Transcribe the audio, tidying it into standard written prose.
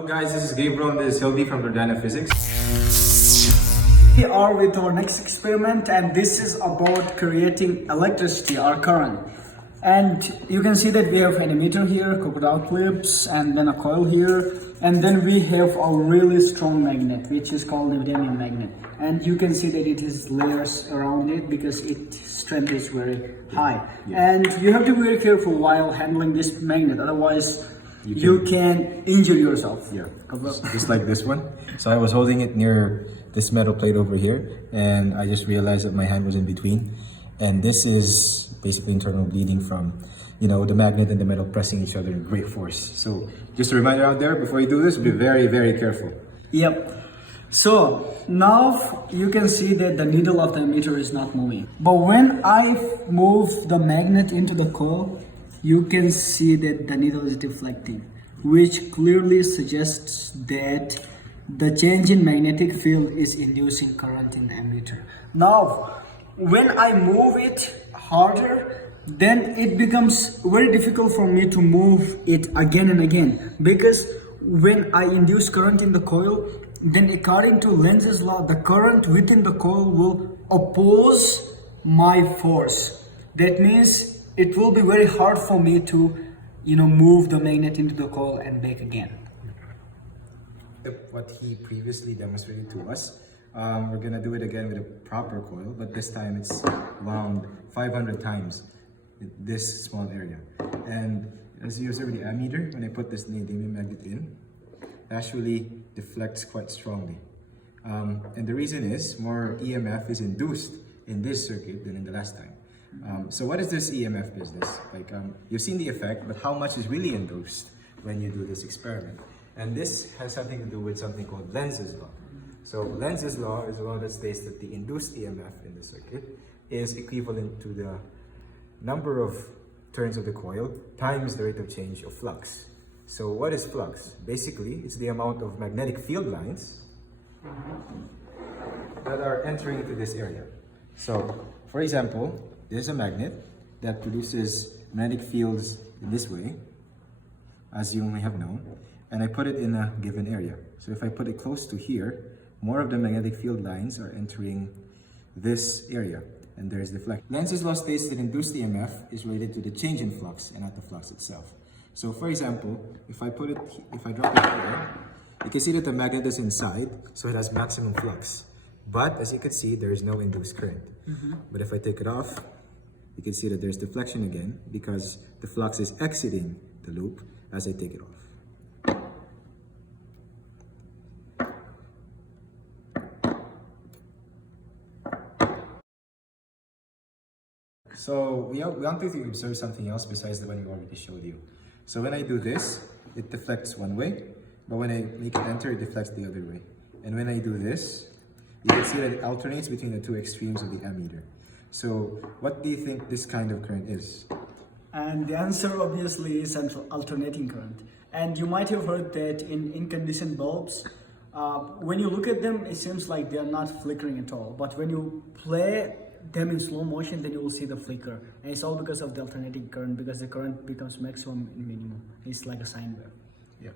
Hello guys, this is Gabriel and this is Hilby from Jordana Physics. We are with our next experiment, and this is about creating electricity or current. And you can see that we have an emitter here, crocodile clips, and then a coil here, and then we have a really strong magnet which is called neodymium magnet. And you can see that it has layers around it because its strength is very high. And you have to be very careful while handling this magnet, otherwise you can injure yourself. Yeah, just like this one. So I was holding it near this metal plate over here, and I just realized that my hand was in between. And this is basically internal bleeding from, the magnet and the metal pressing each other in great force. So just a reminder out there, before you do this, be very, very careful. Yep. So now you can see that the needle of the emitter is not moving. But when I move the magnet into the coil, you can see that the needle is deflecting, which clearly suggests that the change in magnetic field is inducing current in the emitter. Now, when I move it harder, then it becomes very difficult for me to move it again and again, because when I induce current in the coil, then according to Lenz's law, the current within the coil will oppose my force. That means it will be very hard for me to, move the magnet into the coil and back again. What he previously demonstrated to us, we're gonna do it again with a proper coil, but this time it's wound 500 times in this small area. And as you observe the ammeter, when I put this neodymium magnet in, it actually deflects quite strongly. And the reason is more EMF is induced in this circuit than in the last time. So what is this EMF business? You've seen the effect, but how much is really induced when you do this experiment? And this has something to do with something called Lenz's law. So Lenz's law is a law that states that the induced EMF in the circuit is equivalent to the number of turns of the coil times the rate of change of flux. So what is flux? Basically, it's the amount of magnetic field lines that are entering into this area. So, for example, there's a magnet that produces magnetic fields in this way, as you may have known, and I put it in a given area. So if I put it close to here, more of the magnetic field lines are entering this area, and there's deflection. Lenz's law states that induced EMF is related to the change in flux and not the flux itself. So for example, if I drop it here, you can see that the magnet is inside, so it has maximum flux. But as you can see, there is no induced current. But if I take it off, you can see that there's deflection again because the flux is exiting the loop as I take it off. So we want to observe something else besides the one we already showed you. So when I do this, it deflects one way, but when I make it enter, it deflects the other way. And when I do this, you can see that it alternates between the two extremes of the ammeter. So what do you think this kind of current is? And the answer obviously is an alternating current. And you might have heard that in incandescent bulbs, when you look at them, it seems like they are not flickering at all. But when you play them in slow motion, then you will see the flicker. And it's all because of the alternating current, because the current becomes maximum and minimum. It's like a sine wave. Yeah.